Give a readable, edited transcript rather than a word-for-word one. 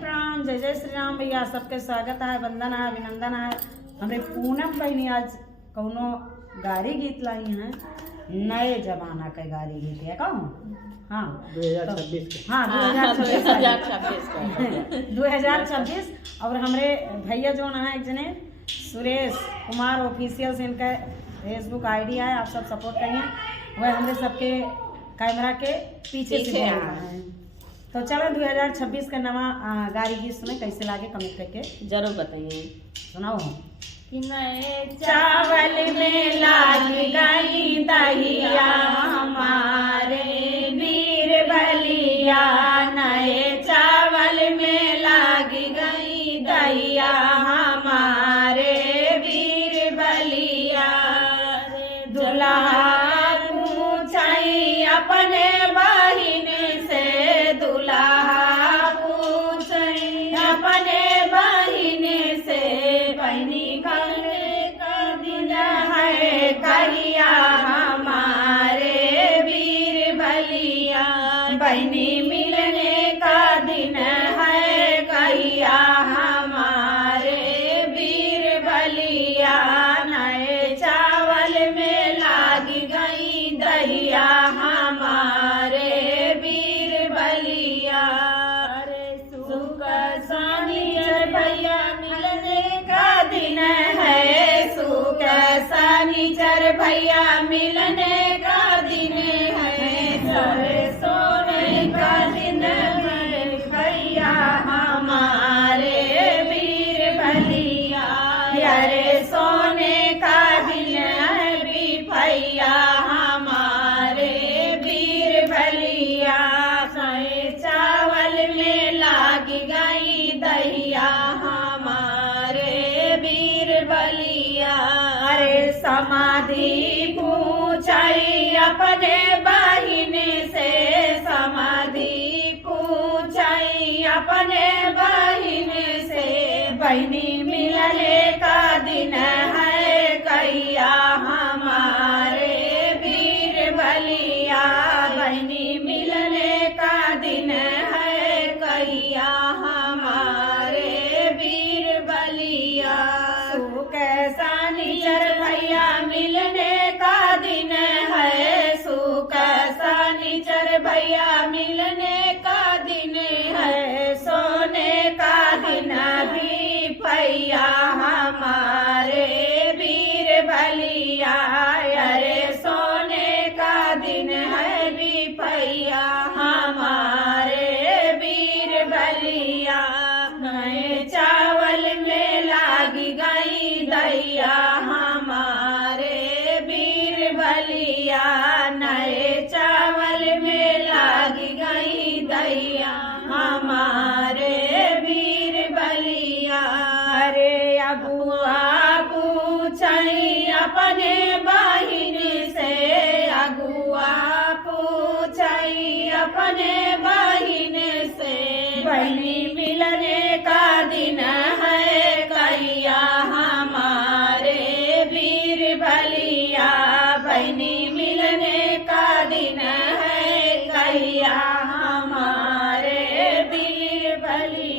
प्रणाम, जय जय श्री राम भैया। सबके स्वागत है, वंदन है, अभिनंदन है। हमें पूनम बहनी आज कौनो गारी गीत लाई हैं, नए जमाना के गारी गीत है कहूँ। हाँ 2026 हाँ 2026 और हमारे भैया जो है एक जने सुरेश कुमार ऑफिशियल से इनका फेसबुक आईडी है, आप सब सपोर्ट करिए। वह हमारे सबके कैमरा के पीछे से हैं। तो चलो 2026 का नवा गारी गीत सुने, कैसे लागे कमेंट करके जरूर बताइए। सुनाओ। कि नए चावल में लाग गई दहिया हमारे वीर बलिया, नए चावल में लाग गई दहिया हमारे वीर बलिया। दुल्हा पूछई अपने बहिन से, दुल्हा पूछई अपने बहिन से, बहनी कहिया हमारे वीर बलिया, बहनी मिलने का दिन है कहिया हमारे वीर बलिया। नए चावल में लाग गई दहिया हमारे वीर बलिया। अरे सुख शनिचर भैया मिलने का दिन है, सुख शनिचर भैया मिलने का दिन है, सारे सोने का दिन है भैया हमारे वीर बलिया। अरे सोने का दिन है भी भैया हमारे वीर बलिया। नए चावल में लाग गई दहिया हमारे वीर बलिया। अरे समाधि पूछई अपने बहिन से, समाधि पूछई अपने बहिन से, बहनी मिलने का दिन है कहिया हमारे वीर बलिया, बहनी मिलने का दिन है कहिया हमारे वीर बलिया। सुख शनिचर भैया मिलने का दिन है, सुख शनिचर भैया मिलने का दिन है, सोने का दिन भी भैया हमारे वीर बलिया। अरे सोने का दिन है भी भैया हमारे वीर बलिया। नए चावल में लाग गई दहिया हमारे वीर बलिया, नए चावल में लाग गई दहिया हमारे वीर बलिया। अरे अगुआ पूछई अपने बहिन से, अगुआ पूछई अपने बहिन से, बहनी मिलने का दिन है कहिया हमारे वीर बलिया, बहनी मिलने का दिन है कहिया हमारे वीर बलिया।